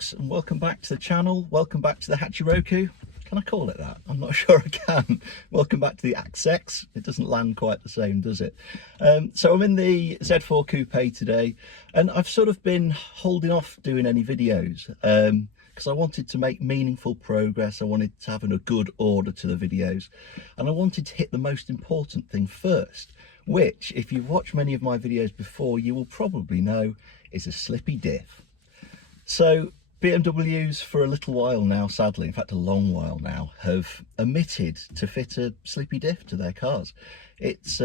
folks, and welcome back to the channel. Welcome back to the Hachiroku. Can I call it that? I'm not sure I can. Welcome back to the E86. It doesn't land quite the same, does it? So I'm in the Z4 Coupe today, and I've sort of been holding off doing any videos because I wanted to make meaningful progress. I wanted to have a good order to the videos, and I wanted to hit the most important thing first, which, if you've watched many of my videos before, you will probably know is a slippy diff. So BMWs for a little while now, sadly, in fact a long while now, have omitted to fit a slippy diff to their cars. It's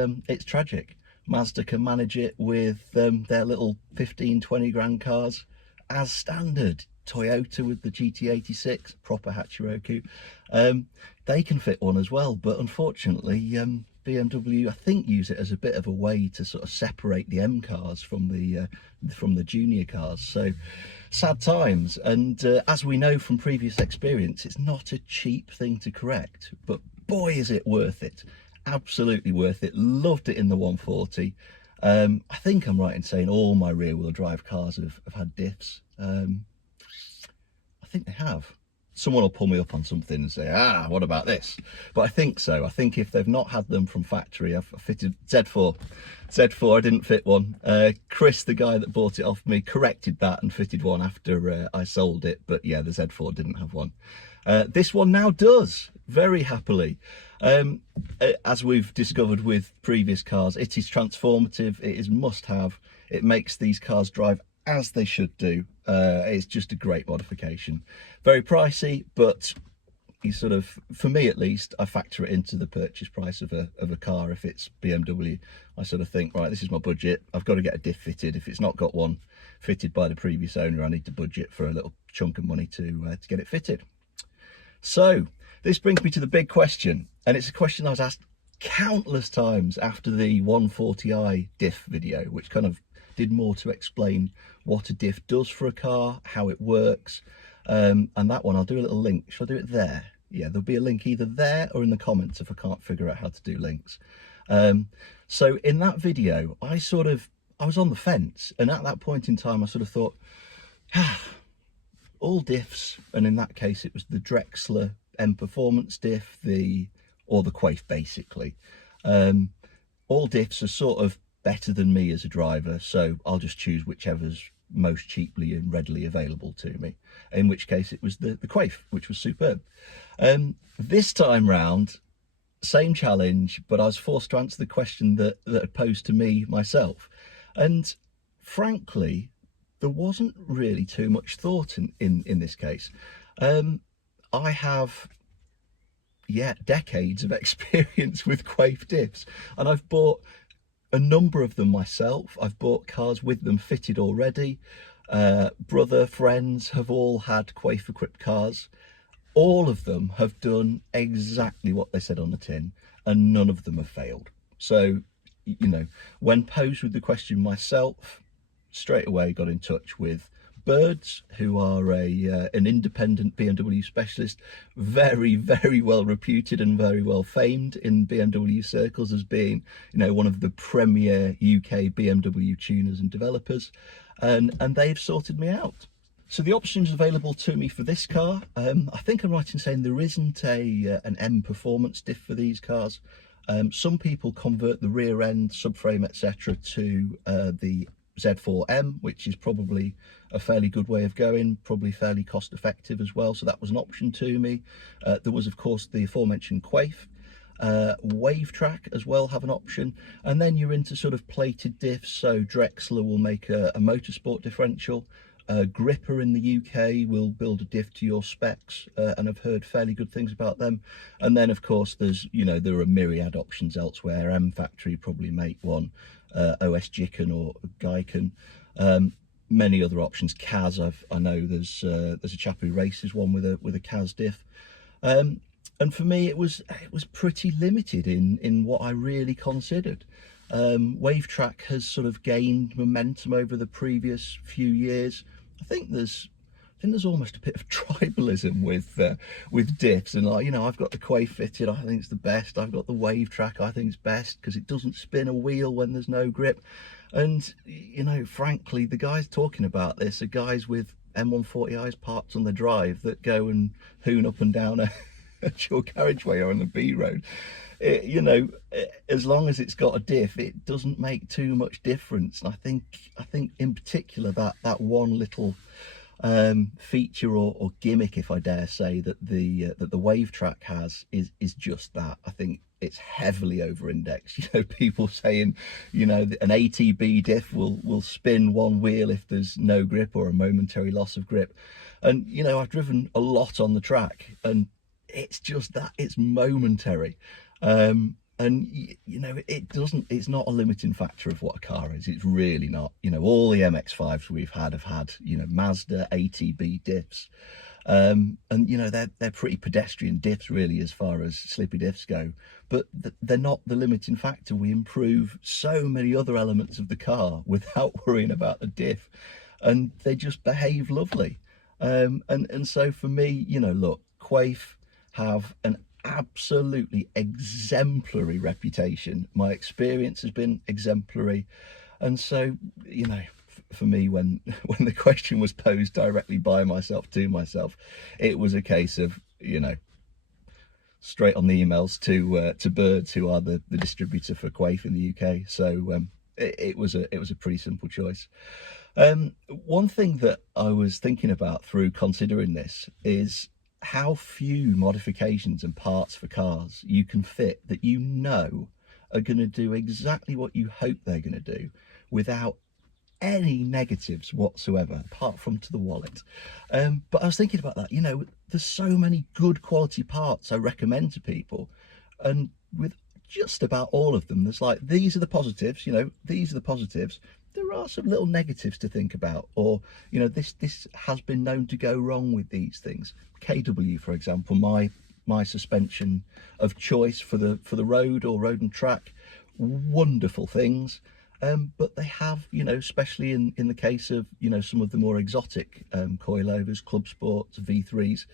tragic. Mazda can manage it with their little 15-20 grand cars as standard. Toyota with the GT86, proper Hachiroku, they can fit one as well, but unfortunately BMW, I think, use it as a bit of a way to sort of separate the M cars from the junior cars. So sad times, and as we know from previous experience, it's not a cheap thing to correct, but boy is it worth it. Absolutely worth it. Loved it in the 140. I think I'm right in saying all my rear wheel drive cars have had diffs. I think they have. Someone will pull me up on something and say, what about this? But I think so. I think if they've not had them from factory, I've fitted Z4. I didn't fit one. Chris, the guy that bought it off me, corrected that and fitted one after I sold it. But yeah, the Z4 didn't have one. This one now does, very happily. As we've discovered with previous cars, it is transformative. It is must have. It makes these cars drive as they should do. It's just a great modification. Very pricey, but you sort of, for me at least, I factor it into the purchase price of a car. If it's BMW, I sort of think, right, this is my budget, I've got to get a diff fitted. If it's not got one fitted by the previous owner, I need to budget for a little chunk of money to get it fitted. So this brings me to the big question, and it's a question I was asked countless times after the 140i diff video, which kind of did more to explain what a diff does for a car, how it works, and that one I'll do a little link. Shall I do it there? Yeah, there'll be a link either there or in the comments if I can't figure out how to do links. So in that video, I was on the fence, and at that point in time I sort of thought, all diffs, and in that case it was the Drexler M Performance diff, or the Quaife basically. All diffs are sort of better than me as a driver, so I'll just choose whichever's most cheaply and readily available to me, in which case it was the Quaife, which was superb. This time round, same challenge, but I was forced to answer the question that had posed to me myself, and frankly there wasn't really too much thought in this case. I have decades of experience with Quaife diffs, and I've bought a number of them myself. I've bought cars with them fitted already. Brother, friends have all had Quaife equipped cars. All of them have done exactly what they said on the tin, and none of them have failed. So, you know, when posed with the question myself, straight away got in touch with Birds, who are an independent BMW specialist, very, very well reputed and very well famed in BMW circles as being, you know, one of the premier UK BMW tuners and developers, and they've sorted me out. So the options available to me for this car, I think I'm right in saying there isn't an M Performance diff for these cars. Some people convert the rear end, subframe, etc. to the Z4M, which is probably a fairly good way of going, probably fairly cost effective as well, so that was an option to me. There was of course the aforementioned Quaife. Wave Track as well have an option, and then you're into sort of plated diffs, so Drexler will make a motorsport differential. Gripper in the UK will build a diff to your specs, and I've heard fairly good things about them. And then of course there's, you know, there are myriad options elsewhere. M Factory probably make one, OS Jicken or Geiken, many other options. Kaz, I know there's a chap who races one with a Kaz diff, and for me it was pretty limited in what I really considered. Wave Track has sort of gained momentum over the previous few years. I think there's almost a bit of tribalism with diffs, and like, you know, I've got the Quaife fitted, I think it's the best. I've got the Wave Track, I think it's best because it doesn't spin a wheel when there's no grip. And you know, frankly, the guys talking about this are guys with M140i's parked on the drive that go and hoon up and down a dual carriageway or on the B road. You know, as long as it's got a diff, it doesn't make too much difference. And I think in particular that one little feature or gimmick, if I dare say, that the wave track has is just that. I think it's heavily over indexed. You know, people saying, you know, an ATB diff will spin one wheel if there's no grip or a momentary loss of grip. And you know, I've driven a lot on the track and it's just that, it's momentary. And you know, it's not a limiting factor of what a car is. It's really not. You know, all the MX-5s we've had have had, you know, Mazda ATB diffs, and you know, they're pretty pedestrian diffs really as far as slippy diffs go, but they're not the limiting factor. We improve so many other elements of the car without worrying about the diff, and they just behave lovely. And so for me, you know, look, Quaife have an absolutely exemplary reputation. My experience has been exemplary, and so, you know, for me, when the question was posed directly by myself to myself, it was a case of, you know, straight on the emails to Birds, who are the distributor for Quaife in the UK. So it was a pretty simple choice. One thing that I was thinking about through considering this is how few modifications and parts for cars you can fit that you know are going to do exactly what you hope they're going to do without any negatives whatsoever, apart from to the wallet. But I was thinking about that, you know, there's so many good quality parts I recommend to people, and with just about all of them, there's like, these are the positives, you know, these are the positives. There are some little negatives to think about, or, you know, this has been known to go wrong with these things. KW, for example, my suspension of choice for the road or road and track, wonderful things. But they have, you know, especially in the case of, you know, some of the more exotic coilovers, Club Sports, V3s,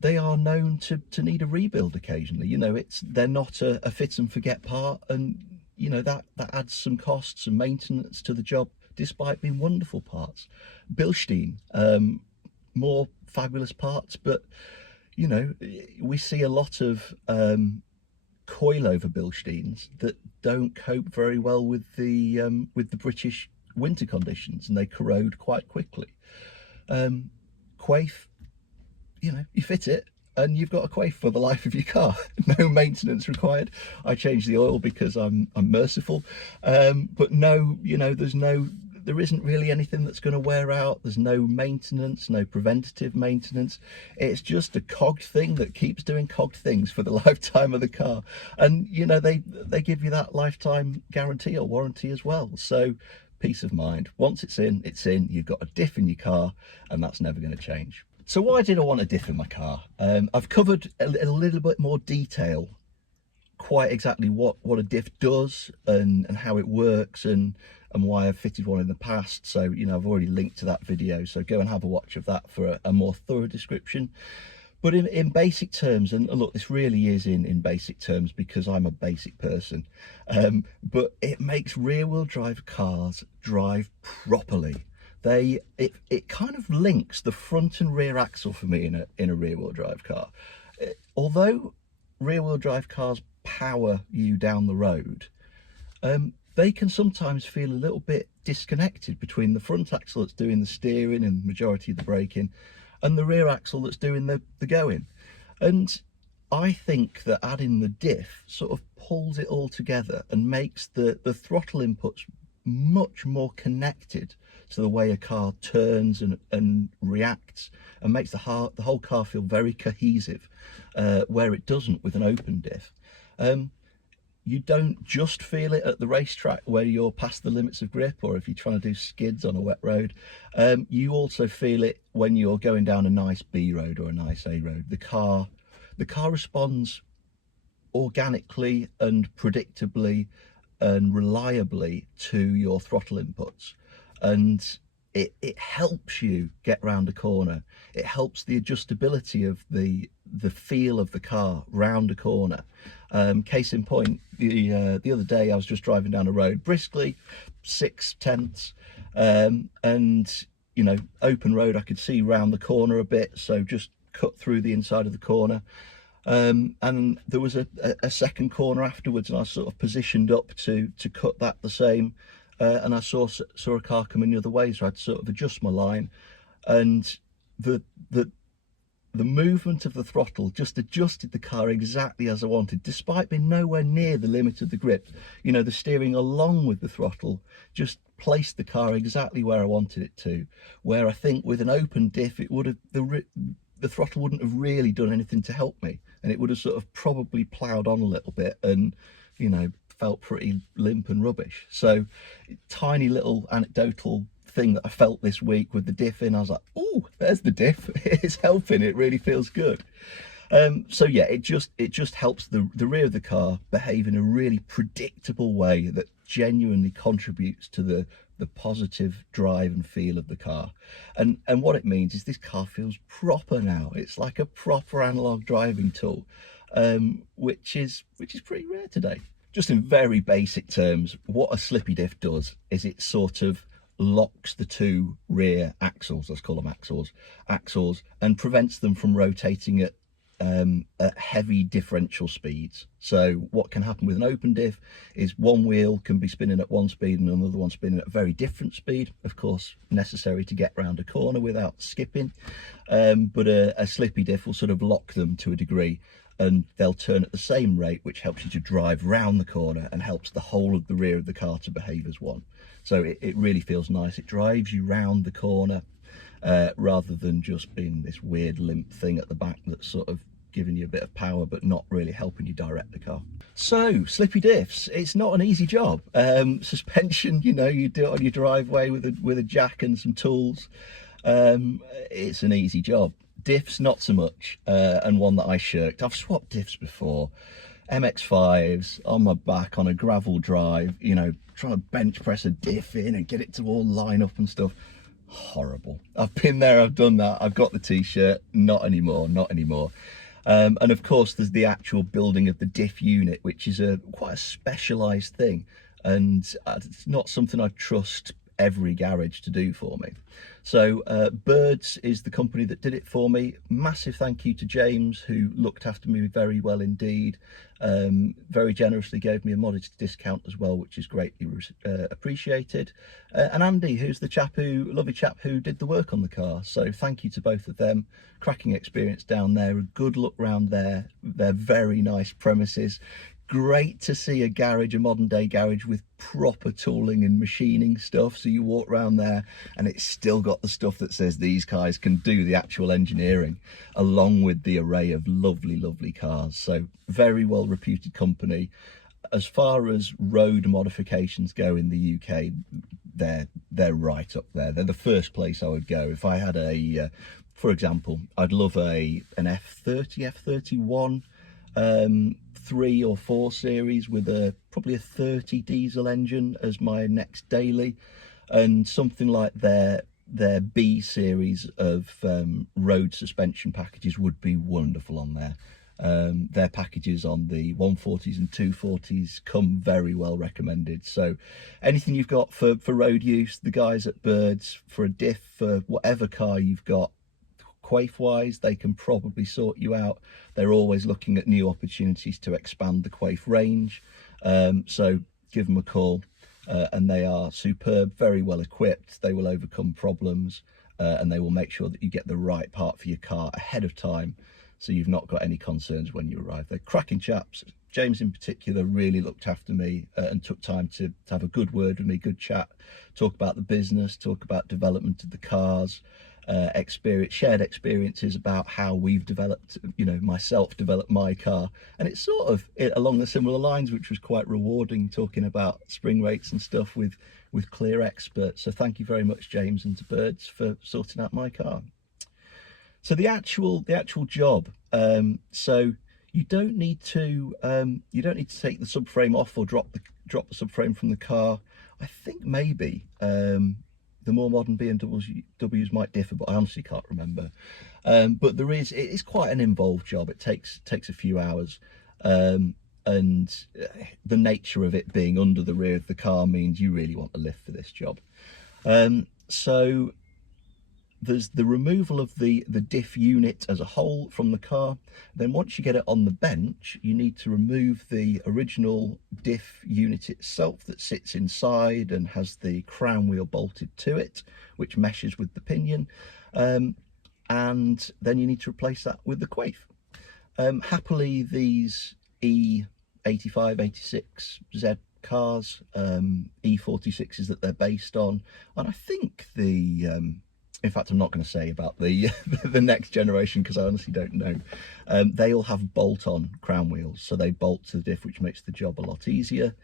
they are known to need a rebuild occasionally. You know, they're not a fit and forget part, and you know, that adds some costs and maintenance to the job, despite being wonderful parts. Bilstein, more fabulous parts, but you know, we see a lot of coilover Bilsteins that don't cope very well with the British winter conditions, and they corrode quite quickly. Quaife, you know, you fit it and you've got a Quaife for the life of your car. No maintenance required. I change the oil because I'm merciful, but no, you know, there isn't really anything that's going to wear out. There's no maintenance, no preventative maintenance. It's just a cogged thing that keeps doing cogged things for the lifetime of the car. And you know, they give you that lifetime guarantee or warranty as well. So peace of mind. Once it's in, it's in. You've got a diff in your car, and that's never going to change. So why did I want a diff in my car? I've covered a little bit more detail, quite exactly what a diff does and how it works, and why I've fitted one in the past. So, you know, I've already linked to that video, so go and have a watch of that for a more thorough description. But in basic terms, and look, this really is in basic terms because I'm a basic person, but it makes rear wheel drive cars drive properly. It kind of links the front and rear axle for me in a rear wheel drive car. Although rear wheel drive cars power you down the road, they can sometimes feel a little bit disconnected between the front axle that's doing the steering and majority of the braking, and the rear axle that's doing the going. And I think that adding the diff sort of pulls it all together and makes the throttle inputs much more connected to the way a car turns and reacts, and makes the whole car feel very cohesive, where it doesn't with an open diff. You don't just feel it at the racetrack where you're past the limits of grip, or if you're trying to do skids on a wet road. You also feel it when you're going down a nice B road or a nice A road. The car responds organically and predictably and reliably to your throttle inputs, and it helps you get round a corner. It helps the adjustability of the feel of the car round a corner. Case in point, the other day I was just driving down a road briskly, 6/10, and you know, open road, I could see round the corner a bit, so just cut through the inside of the corner. And there was a second corner afterwards, and I sort of positioned up to cut that the same, and I saw a car coming the other way, so I had to sort of adjust my line, and the movement of the throttle just adjusted the car exactly as I wanted, despite being nowhere near the limit of the grip. You know, the steering along with the throttle just placed the car exactly where I wanted it to, where I think with an open diff it would have, the throttle wouldn't have really done anything to help me, and it would have sort of probably ploughed on a little bit and, you know, felt pretty limp and rubbish. So tiny little anecdotal thing that I felt this week with the diff in, I was like, oh, there's the diff. It's helping, it really feels good. So yeah, it just helps the rear of the car behave in a really predictable way that genuinely contributes to the positive drive and feel of the car. And what it means is this car feels proper now. It's like a proper analog driving tool, which is pretty rare today. Just in very basic terms, what a slippy diff does is it sort of locks the two rear axles, let's call them axles, and prevents them from rotating at heavy differential speeds. So what can happen with an open diff is one wheel can be spinning at one speed and another one spinning at a very different speed, of course necessary to get around a corner without skipping, but a slippy diff will sort of lock them to a degree, and they'll turn at the same rate, which helps you to drive round the corner and helps the whole of the rear of the car to behave as one. So it really feels nice. It drives you round the corner, rather than just being this weird limp thing at the back that's sort of giving you a bit of power but not really helping you direct the car. So slippy diffs, it's not an easy job. Suspension, you know, you do it on your driveway with a jack and some tools. It's an easy job. Diffs, not so much, and one that I shirked. I've swapped diffs before, MX-5s on my back on a gravel drive, you know, trying to bench press a diff in and get it to all line up and stuff. Horrible. I've been there, I've done that, I've got the t-shirt. Not anymore. And of course there's the actual building of the diff unit, which is quite a specialized thing, and it's not something I trust every garage to do for me. So Birds is the company that did it for me. Massive thank you to James, who looked after me very well indeed. Very generously gave me a modest discount as well, which is greatly appreciated. And Andy, who's the lovely chap who did the work on the car. So thank you to both of them. Cracking experience down there, a good look round there. They're very nice premises. Great to see a garage, a modern day garage with proper tooling and machining stuff. So you walk around there and it's still got the stuff that says these guys can do the actual engineering, along with the array of lovely cars. So very well reputed company. As far as road modifications go in the UK, they're right up there. They're the first place I would go. If I had for example, I'd love an F30, F31, 3 or 4 series with probably a 30 diesel engine as my next daily, and something like their B series of road suspension packages would be wonderful on there. Their packages on the 140s and 240s come very well recommended. So anything you've got for road use, the guys at Birds, for a diff, for whatever car you've got, Quaife wise, they can probably sort you out. They're always looking at new opportunities to expand the Quaife range, so give them a call, and they are superb, very well equipped. They will overcome problems, and they will make sure that you get the right part for your car ahead of time, so you've not got any concerns when you arrive. They're cracking chaps. James in particular really looked after me, and took time to have a good word with me, good chat, talk about the business, talk about development of the cars, shared experiences about how we've developed, you know, myself developed my car, and it's sort of along the similar lines, which was quite rewarding, talking about spring rates and stuff with clear experts. So thank you very much, James, and to Birds for sorting out my car. So the actual job, so you don't need to take the subframe off or drop the subframe from the car. I think maybe the more modern BMWs might differ, but I honestly can't remember. But it's quite an involved job. It takes a few hours, and the nature of it being under the rear of the car means you really want a lift for this job. So there's the removal of the diff unit as a whole from the car. Then once you get it on the bench, you need to remove the original diff unit itself that sits inside and has the crown wheel bolted to it, which meshes with the pinion. And then you need to replace that with the Quaife. Happily, these E85, 86 Z cars, E46s that they're based on, and I think the in fact I'm not going to say about the the next generation because I honestly don't know. They all have bolt-on crown wheels, so they bolt to the diff, which makes the job a lot easier.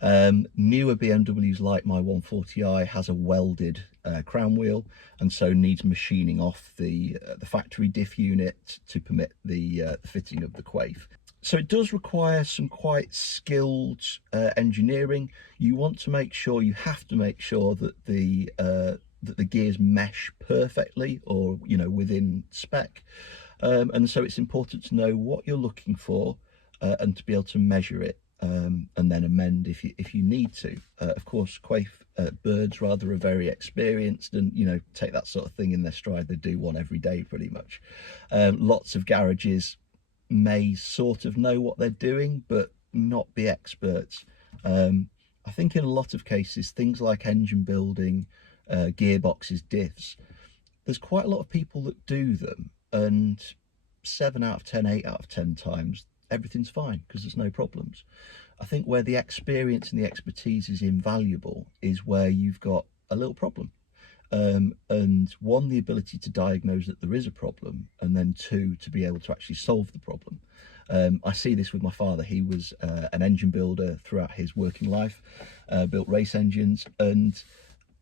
Newer BMWs like my 140i has a welded crown wheel, and so needs machining off the factory diff unit to permit the fitting of the Quaife. So it does require some quite skilled engineering. You want to make sure, you have to make sure that the gears mesh perfectly, or within spec. And so it's important to know what you're looking for and to be able to measure it. And then amend if you need to. Of course, Quaife Birds rather are very experienced and take that sort of thing in their stride. They do one every day pretty much. Lots of garages may sort of know what they're doing but not be experts. I think in a lot of cases, things like engine building, gearboxes, diffs, there's quite a lot of people that do them, and 7 out of 10, 8 out of 10 times everything's fine because there's no problems. I think where the experience and the expertise is invaluable is where you've got a little problem. And one, the ability to diagnose that there is a problem, and then two, to be able to actually solve the problem. I see this with my father. He was an engine builder throughout his working life, built race engines, and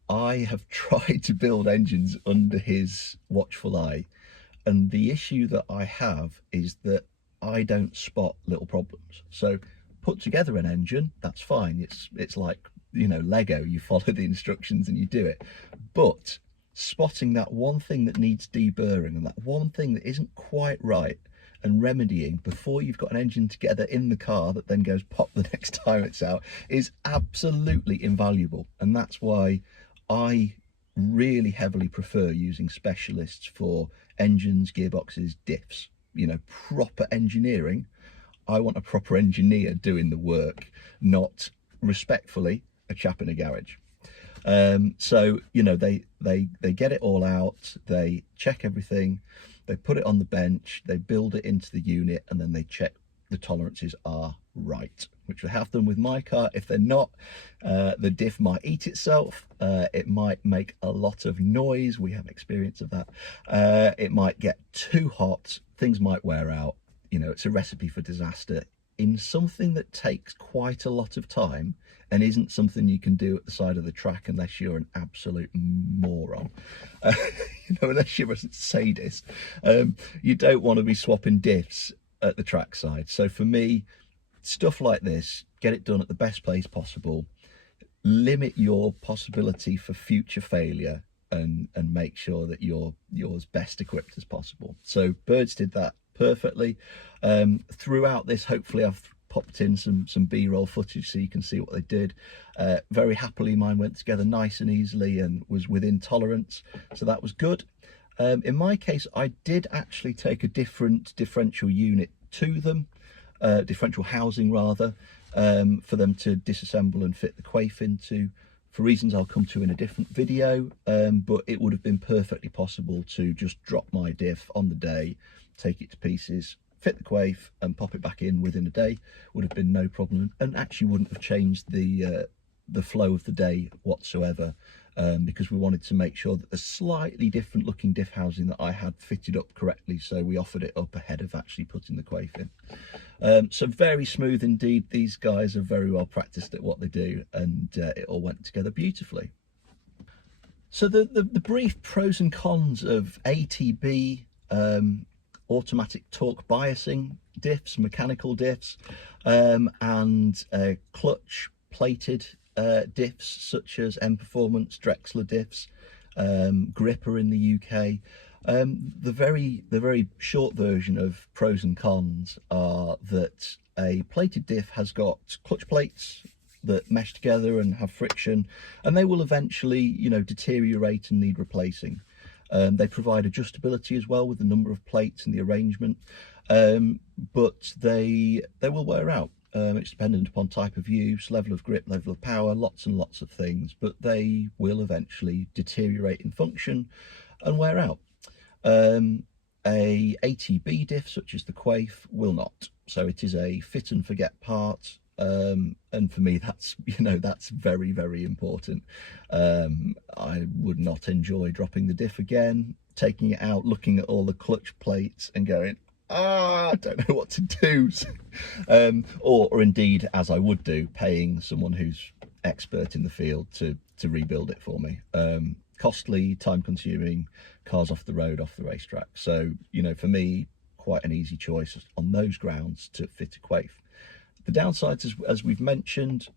I have tried to build engines under his watchful eye. And the issue that I have is that I don't spot little problems. So put together an engine, that's fine. It's like, Lego, you follow the instructions and you do it. But spotting that one thing that needs deburring and that one thing that isn't quite right, and remedying before you've got an engine together in the car that then goes pop the next time it's out, is absolutely invaluable. And that's why I really heavily prefer using specialists for engines, gearboxes, diffs. Proper engineering. I want a proper engineer doing the work, not, respectfully, a chap in a garage. So they get it all out, they check everything, they put it on the bench, they build it into the unit, and then they check the tolerances are right, which we have done with my car. If they're not, the diff might eat itself, it might make a lot of noise, we have experience of that, it might get too hot, things might wear out. It's a recipe for disaster in something that takes quite a lot of time and isn't something you can do at the side of the track unless you're an absolute moron. Unless you're a sadist. You don't want to be swapping diffs at the trackside. So for me, stuff like this, get it done at the best place possible, limit your possibility for future failure, and make sure that you're as best equipped as possible. So Birds did that perfectly. Throughout this, hopefully I've popped in some B-roll footage so you can see what they did. Very happily, mine went together nice and easily and was within tolerance, so that was good. In my case, I did actually take a different differential unit to them, differential housing rather, for them to disassemble and fit the Quaife into, for reasons I'll come to in a different video. But it would have been perfectly possible to just drop my diff on the day, take it to pieces, fit the Quaife and pop it back in within a day. Would have been no problem, and actually wouldn't have changed the flow of the day whatsoever, because we wanted to make sure that the slightly different looking diff housing that I had fitted up correctly, so we offered it up ahead of actually putting the Quaife in. So very smooth indeed. These guys are very well practiced at what they do, and it all went together beautifully. So the brief pros and cons of ATB, automatic torque biasing diffs, mechanical diffs, and clutch plated diffs such as M Performance, Drexler diffs, Gripper in the UK. The very short version of pros and cons are that a plated diff has got clutch plates that mesh together and have friction, and they will eventually deteriorate and need replacing. They provide adjustability as well with the number of plates and the arrangement, but they will wear out. It's dependent upon type of use, level of grip, level of power, lots and lots of things, but they will eventually deteriorate in function and wear out. A ATB diff such as the Quaife will not. So it is a fit and forget part. And for me, that's, that's very, very important. I would not enjoy dropping the diff again, taking it out, looking at all the clutch plates and going, I don't know what to do. Or indeed, as I would do, paying someone who's expert in the field to rebuild it for me. Costly, time consuming, cars off the road, off the racetrack. So, for me, quite an easy choice on those grounds to fit a Quaife. The downsides, as we've mentioned,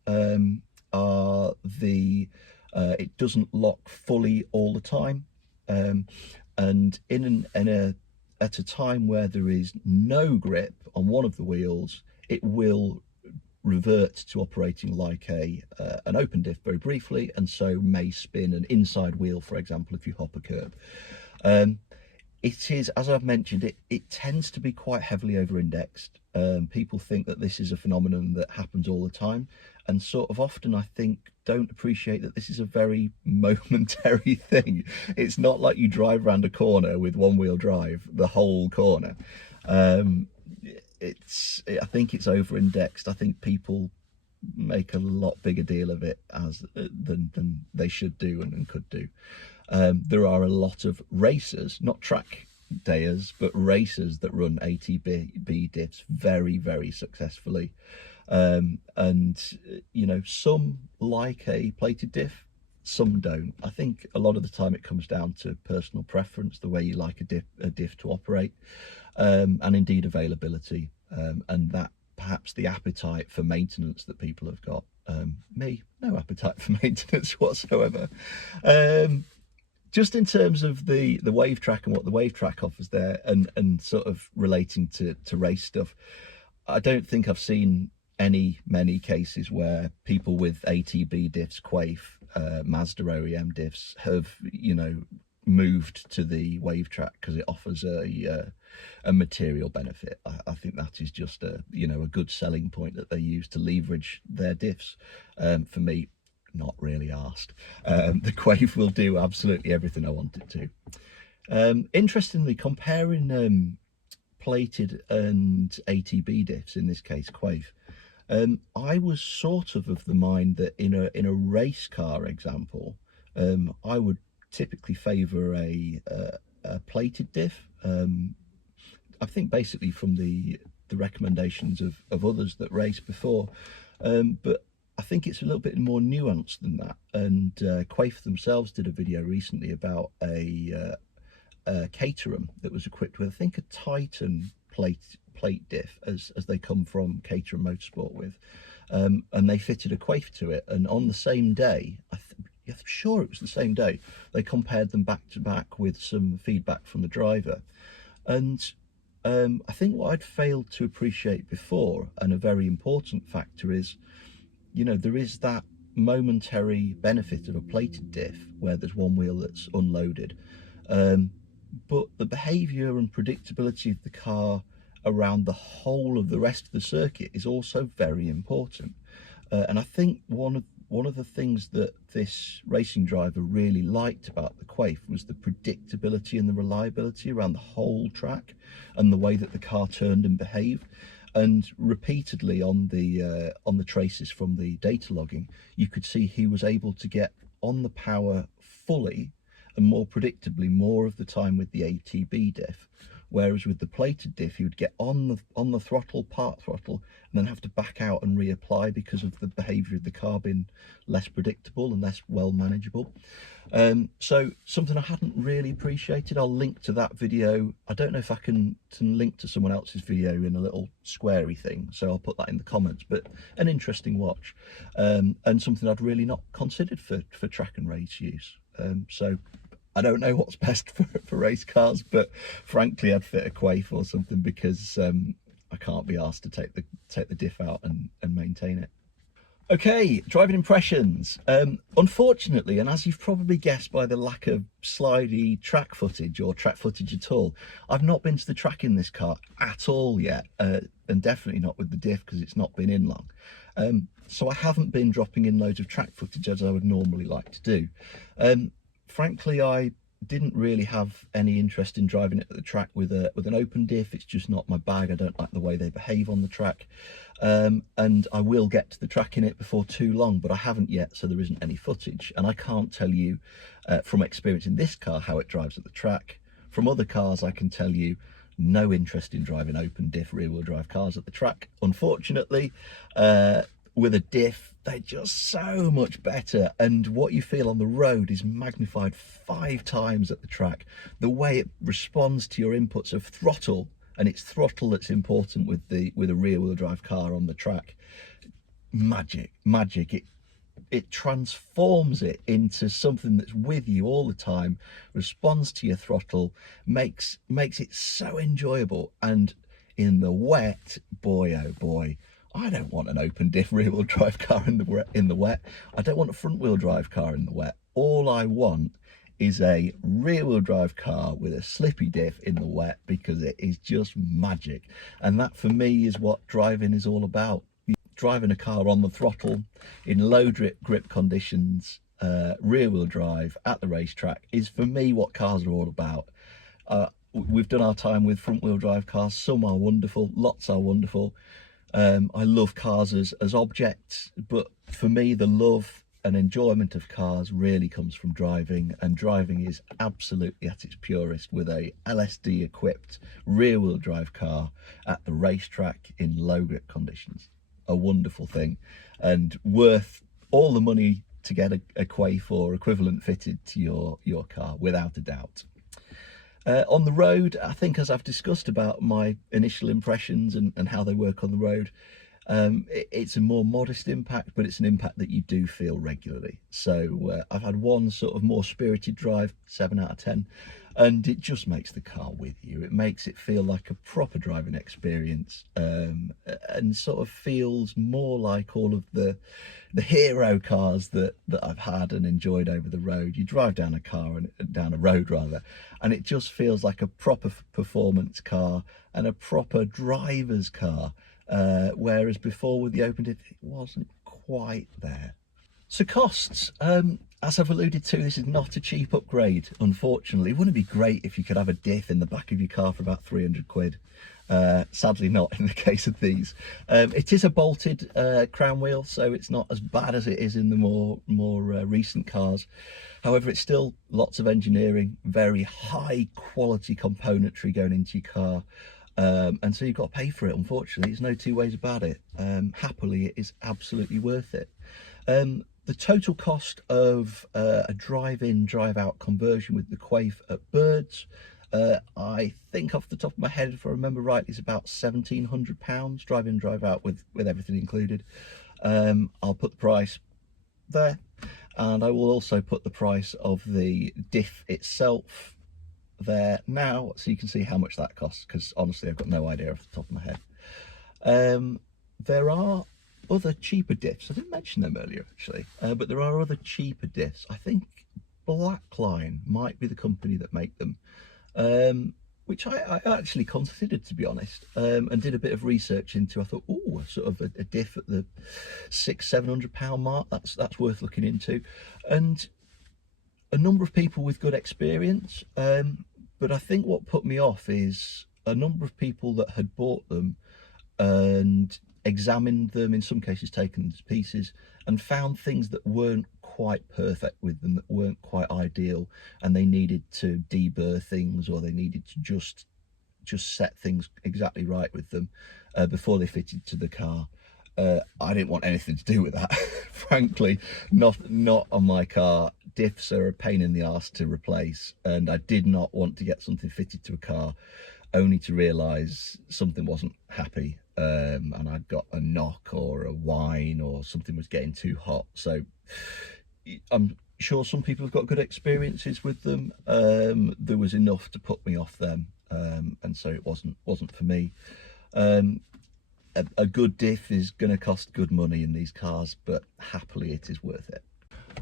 are it doesn't lock fully all the time, and at a time where there is no grip on one of the wheels, it will revert to operating like an open diff very briefly, and so may spin an inside wheel, for example, if you hop a curb. It is, as I've mentioned, it tends to be quite heavily over-indexed. People think that this is a phenomenon that happens all the time, and sort of often, I think, don't appreciate that this is a very momentary thing. It's not like you drive around a corner with one-wheel drive the whole corner. I think it's over-indexed. I think people make a lot bigger deal of it than they should do and could do. There are a lot of racers, not track dayers, but racers that run ATB diffs very, very successfully. And some like a plated diff, some don't. I think a lot of the time it comes down to personal preference, the way you like a diff to operate, and indeed availability, and that perhaps the appetite for maintenance that people have got. Me, no appetite for maintenance whatsoever. Just in terms of the wave track and what the wave track offers there, and sort of relating to race stuff, I don't think I've seen many cases where people with ATB diffs, Quaife, Mazda OEM diffs have, moved to the wave track because it offers a material benefit. I think that is just a good selling point that they use to leverage their diffs. For me, not really asked. The Quaife will do absolutely everything I want it to. Interestingly, comparing plated and ATB diffs, in this case Quaife, I was sort of the mind that in a race car example, I would typically favour a plated diff. I think basically from the recommendations of others that raced before, but I think it's a little bit more nuanced than that. And Quaife themselves did a video recently about a Caterham that was equipped with, I think, a Titan plate diff, as they come from Caterham Motorsport with, and they fitted a Quaife to it. And on the same day, I'm sure it was the same day, they compared them back to back with some feedback from the driver. And I think what I'd failed to appreciate before, and a very important factor, is there is that momentary benefit of a plated diff where there's one wheel that's unloaded, but the behaviour and predictability of the car around the whole of the rest of the circuit is also very important. And I think one of the things that this racing driver really liked about the Quaife was the predictability and the reliability around the whole track and the way that the car turned and behaved. And repeatedly on the traces from the data logging, you could see he was able to get on the power fully and more predictably more of the time with the ATB diff, whereas with the plated diff, he would get on the throttle, part throttle, and then have to back out and reapply because of the behaviour of the car being less predictable and less well manageable. So something I hadn't really appreciated. I'll link to that video. I don't know if I can link to someone else's video in a little squarey thing, so I'll put that in the comments, but an interesting watch, and something I'd really not considered for track and race use. So I don't know what's best for race cars, but frankly I'd fit a Quaife or something, because I can't be asked to take the diff out and maintain it. Okay, driving impressions. Unfortunately, and as you've probably guessed by the lack of slidey track footage or track footage at all, I've not been to the track in this car at all yet, and definitely not with the diff because it's not been in long. So I haven't been dropping in loads of track footage as I would normally like to do. Frankly, I didn't really have any interest in driving it at the track with an open diff. It's just not my bag. I don't like the way they behave on the track, and I will get to the track in it before too long, but I haven't yet, so there isn't any footage, and I can't tell you from experience in this car how it drives at the track. From other cars I can tell you no interest in driving open diff rear wheel drive cars at the track, unfortunately. With a diff, they're just so much better, and what you feel on the road is magnified 5 times at the track. The way it responds to your inputs of throttle, and it's throttle that's important with a rear wheel drive car on the track. Magic. It transforms it into something that's with you all the time, responds to your throttle, makes it so enjoyable. And in the wet, boy oh boy, I don't want an open diff rear wheel drive car in the wet. I don't want a front wheel drive car in the wet. All I want is a rear wheel drive car with a slippy diff in the wet, because it is just magic. And that for me is what driving is all about. Driving a car on the throttle in low grip conditions, rear wheel drive at the racetrack, is for me what cars are all about. We've done our time with front wheel drive cars. Some are wonderful, lots are wonderful. I love cars as objects, but for me the love and enjoyment of cars really comes from driving, and driving is absolutely at its purest with a LSD equipped rear wheel drive car at the racetrack in low grip conditions. A wonderful thing, and worth all the money to get a Quaife or equivalent fitted to your car, without a doubt. On the road, I think, as I've discussed about my initial impressions and how they work on the road, it's a more modest impact, but it's an impact that you do feel regularly. So I've had one sort of more spirited drive, 7 out of 10, and it just makes the car with you. It makes it feel like a proper driving experience, and sort of feels more like all of the hero cars that I've had and enjoyed over the road. You drive down a road rather, and it just feels like a proper performance car and a proper driver's car. Whereas before with the open diff, it wasn't quite there. So costs, as I've alluded to, this is not a cheap upgrade, unfortunately. Wouldn't it be great if you could have a diff in the back of your car for about 300 quid? Sadly not in the case of these. It is a bolted crown wheel, so it's not as bad as it is in the more recent cars. However, it's still lots of engineering, very high quality componentry going into your car. And so you've got to pay for it, unfortunately. There's no two ways about it. Happily, it is absolutely worth it. The total cost of a drive-in, drive-out conversion with the Quaife at Birds, I think off the top of my head, if I remember right, is about £1,700, drive-in, drive-out with everything included. I'll put the price there, and I will also put the price of the diff itself there now, so you can see how much that costs, because honestly I've got no idea off the top of my head. There are other cheaper diffs. I didn't mention them earlier actually, but there are other cheaper diffs. I think Blackline might be the company that make them, which I actually considered, to be honest, and did a bit of research into. I thought, oh, sort of a diff at the £600–700 mark, that's worth looking into. And a number of people with good experience, but I think what put me off is a number of people that had bought them and examined them, in some cases taken them to pieces, and found things that weren't quite perfect with them, that weren't quite ideal, and they needed to deburr things, or they needed to just set things exactly right with them before they fitted to the car. I didn't want anything to do with that. Frankly, not on my car. Diffs are a pain in the arse to replace, and I did not want to get something fitted to a car only to realise something wasn't happy, and I'd got a knock or a whine, or something was getting too hot. So I'm sure some people have got good experiences with them. There was enough to put me off them, and so it wasn't for me. a good diff is going to cost good money in these cars, but happily it is worth it.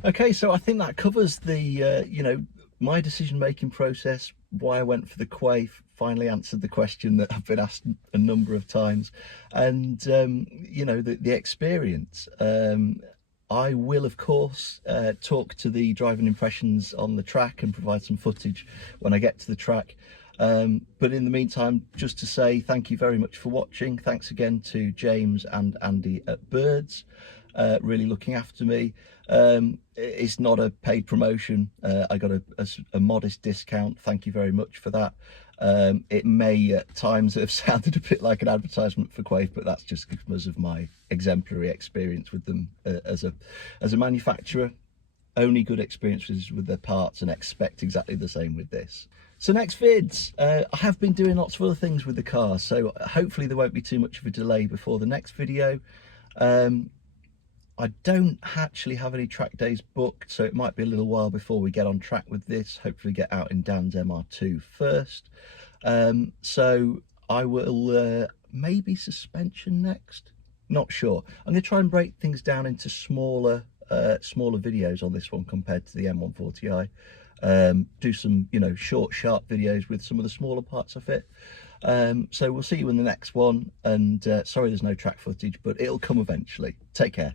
Okay, so I think that covers the you know, my decision making process, why I went for the Quaife, finally answered the question that I've been asked a number of times, and you know, the experience. I will of course talk to the driving impressions on the track and provide some footage when I get to the track. But in the meantime, just to say thank you very much for watching. Thanks again to James and Andy at Birds, really looking after me. It's not a paid promotion. I got a modest discount. Thank you very much for that. It may at times have sounded a bit like an advertisement for Quaife, but that's just because of my exemplary experience with them as a manufacturer. Only good experiences with their parts, and expect exactly the same with this. So next vids, I have been doing lots of other things with the car, so hopefully there won't be too much of a delay before the next video. I don't actually have any track days booked, so it might be a little while before we get on track with this. Hopefully get out in Dan's MR2 first. So I will maybe suspension next, not sure. I'm going to try and break things down into smaller videos on this one compared to the M140i. Do some, you know, short, sharp videos with some of the smaller parts of it. So we'll see you in the next one. And sorry there's no track footage, but it'll come eventually. Take care.